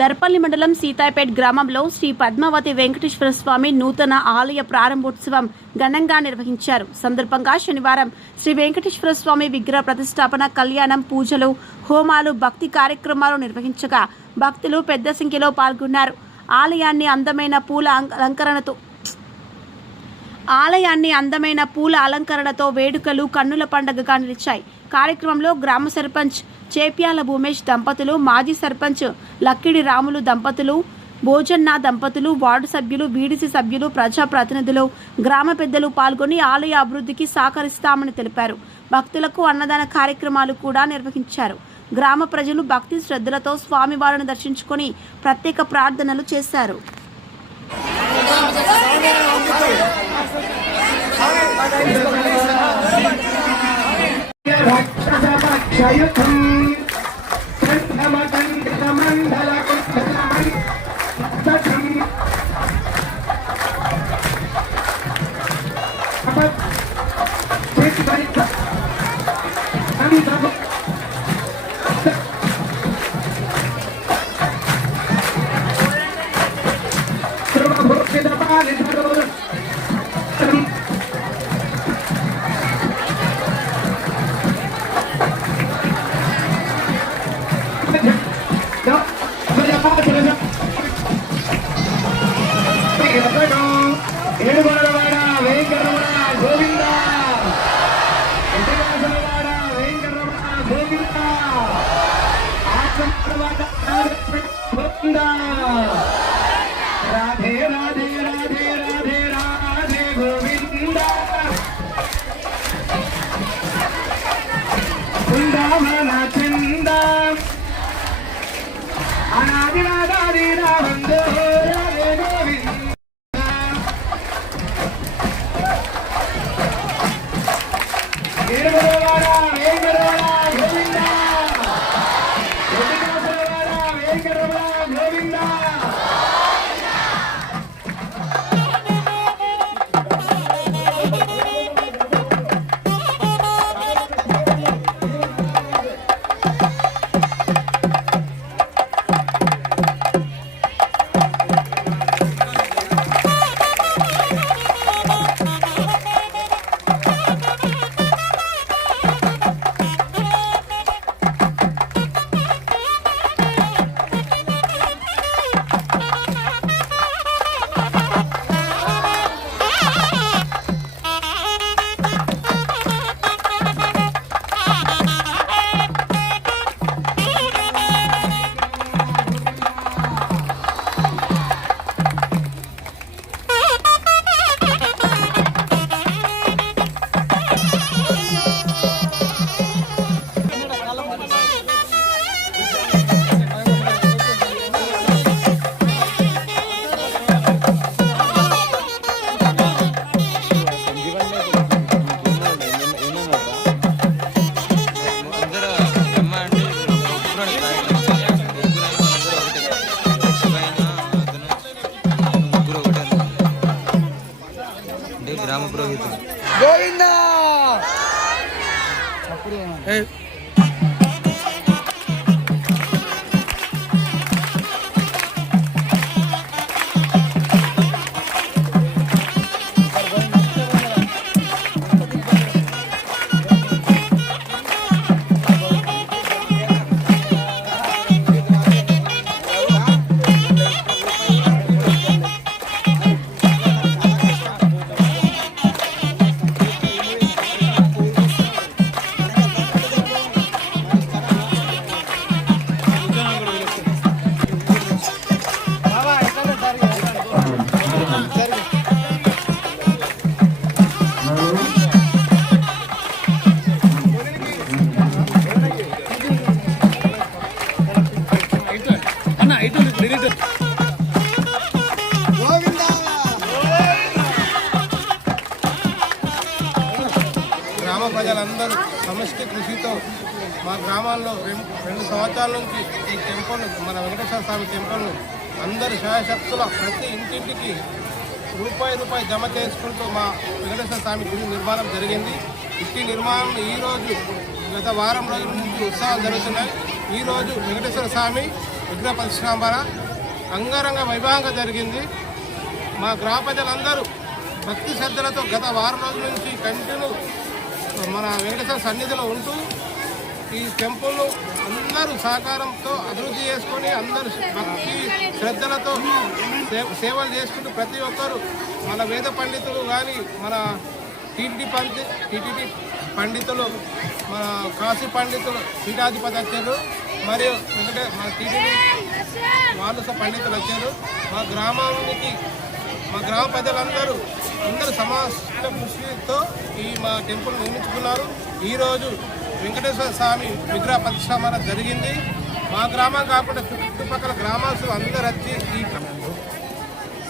దర్పల్లి మండలం సీతాపేట్ గ్రామంలో శ్రీ పద్మావతి వెంకటేశ్వర స్వామి నూతన ఆలయ ప్రారంభోత్సవం ఘనంగా నిర్వహించారు. సందర్భంగా శనివారం శ్రీ వెంకటేశ్వర స్వామి విగ్రహ ప్రతిష్టాపన, కళ్యాణం, పూజలు, హోమాలు, భక్తి కార్యక్రమాలు నిర్వహించగా భక్తులు పెద్ద సంఖ్యలో పాల్గొన్నారు. ఆలయాన్ని అందమైన పూల అలంకరణతో వేడుకలు కన్నుల పండుగగా నిలిచాయి. కార్యక్రమంలో గ్రామ సర్పంచ్ చేప్యాల భూమేష్ దంపతులు, మాజీ సర్పంచ్ లక్కిడి రాములు దంపతులు, భోజన్న దంపతులు, వార్డు సభ్యులు, వీడిసి సభ్యులు, ప్రజాప్రతినిధులు, గ్రామ పెద్దలు పాల్గొని ఆలయ అభివృద్ధికి సహకరిస్తామని తెలిపారు. భక్తులకు అన్నదాన కార్యక్రమాలు కూడా నిర్వహించారు. గ్రామ ప్రజలు భక్తి శ్రద్ధలతో స్వామివారిని దర్శించుకొని ప్రత్యేక ప్రార్థనలు చేశారు. राधे राधे राधे राधे राधे गोविंदा वृंदावन चंद अनादिनादादि वंदे राधे गोविंदा वीरगुरुवारा वेंकटरमण गोविंदा गोपिकासुरवारा वेंकटरमण गोविंदा గ్రామ పురోహితుడు గోవిందా గ్రామ ప్రజలందరూ సమష్టి కృషితో మా గ్రామాల్లో 2 సంవత్సరాల నుంచి ఈ టెంపుల్, మన వెంకటేశ్వర స్వామి టెంపుల్ను అందరు శాయశక్తుల ప్రతి ఇంటింటికి రూపాయి జమ చేసుకుంటూ మా వెంకటేశ్వర స్వామి గుడి నిర్మాణం జరిగింది. ఇట్టి నిర్మాణం ఈరోజు గత వారం రోజుల నుంచి ఉత్సవాలు జరుగుతున్నాయి. ఈరోజు వెంకటేశ్వర స్వామి విగ్రహ ప్రతిష్టాపన అంగరంగ వైభవంగా జరిగింది. మా గ్రామ ప్రజలందరూ భక్తి శ్రద్ధలతో గత వారం రోజుల నుంచి కంటిన్యూ మన వెంకటేశ్వర సన్నిధిలో ఉంటూ ఈ టెంపుల్ను అందరూ సహకారంతో అభివృద్ధి చేసుకొని అందరూ భక్తి శ్రద్ధలతో సేవలు చేసుకుంటూ ప్రతి ఒక్కరు మన వేద పండితులు కానీ మన టీటీడీ పండితులు మన కాశీ పండితులు పీఠాధిపతి వచ్చారు, మరియు మన టీటీడీ వాళ్ళు పండితులు వచ్చారు. మా గ్రామానికి మా గ్రామ ప్రజలందరూ సమాజ కృషితో ఈ మా టెంపుల్ నిర్మించుకున్నారు. ఈరోజు వెంకటేశ్వర స్వామి విగ్రహ ప్రతిష్టాపన జరిగింది. మా గ్రామం కాకుండా చుట్టుపక్కల గ్రామాలు అందరూ వచ్చి ఈ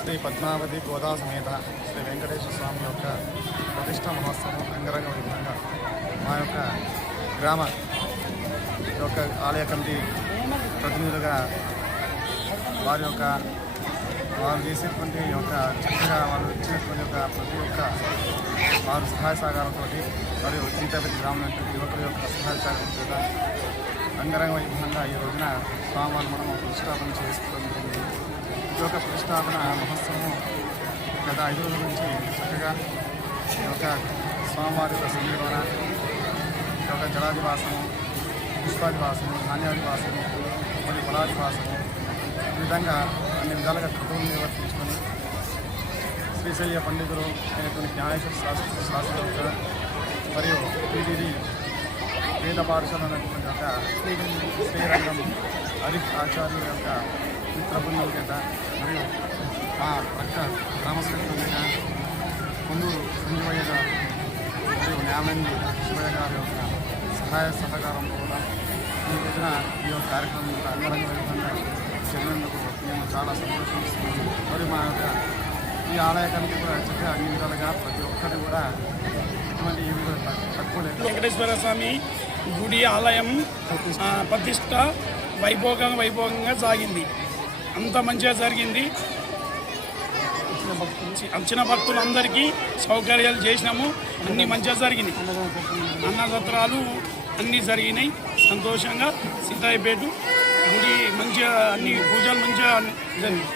శ్రీ పద్మావతి గోదా సమేత శ్రీ వెంకటేశ్వర స్వామి యొక్క ప్రతిష్ఠా మహోత్సవం అంగరంగ వైభవంగా మా యొక్క గ్రామ యొక్క ఆలయ కమిటీ ప్రతినిధులుగా వారు చేసేటువంటి యొక్క చక్కగా వాళ్ళు ఇచ్చినటువంటి యొక్క ప్రతి ఒక్క వారు సహాయ సహకారంతో మరియు సీతాపతి గ్రామం యువకుల యొక్క సహాయ సహకారంతో అంగరంగ వైభవంగా ఈ రోజున స్వామివారు మనం ప్రతిష్టాపన చేసుకోవడం జరిగింది. ఈ యొక్క ప్రతిష్టాపన మహోత్సవం గత 5 రోజుల నుంచి చక్కగా ఈ యొక్క స్వామివారి యొక్క సన్నిధిలోన ఈ యొక్క జలాదివాసము, పుష్పాదివాసము, ధాన్యాదివాసము మరియు ఫలాదివాసము ఈ విధంగా అన్ని విధాలుగా కృతువులు నిర్వర్తించుకొని శ్రీశైల పండితులు అయినటువంటి జ్ఞానేశ్వర శాస్త్రి యొక్క మరియు టీటీడీ వేద పాఠశాల అనేటువంటి యొక్క శ్రీరంగం హరీష్ ఆచార్యుల యొక్క మిత్ర బృందం చేత మరియు ఆ ప్రక్క గ్రామస్తులైన కొండూరు సంజీవయ్య గారు మరియు న్యామంది శివయ్య గారి యొక్క సహాయ సహకారంతో కూడా ఈ రోజున ఈ యొక్క కార్యక్రమం యొక్క అంగరంగ వైభవంగా జరిగినందుకు మేము చాలా సంతోషిస్తున్నాము. మరియు మా యొక్క ఈ ఆలయ కమిటీ కూడా చక్కగా అన్ని విధాలుగా ప్రతి ఒక్కటి కూడా ఇటువంటి ఏమి కూడా తక్కువ లేదు. వెంకటేశ్వర స్వామి గుడి ఆలయం ప్రతిష్ట వైభవంగా సాగింది. అంత మంచిగా జరిగింది. వచ్చిన భక్తులందరికీ సౌకర్యాలు చేసినాము. అన్నీ మంచిగా జరిగింది. అన్నసత్రాలు అన్నీ జరిగినాయి. సంతోషంగా సీతాయిపేట గుడి మంచిగా అన్ని పూజలు మంచిగా జరిగినాయి.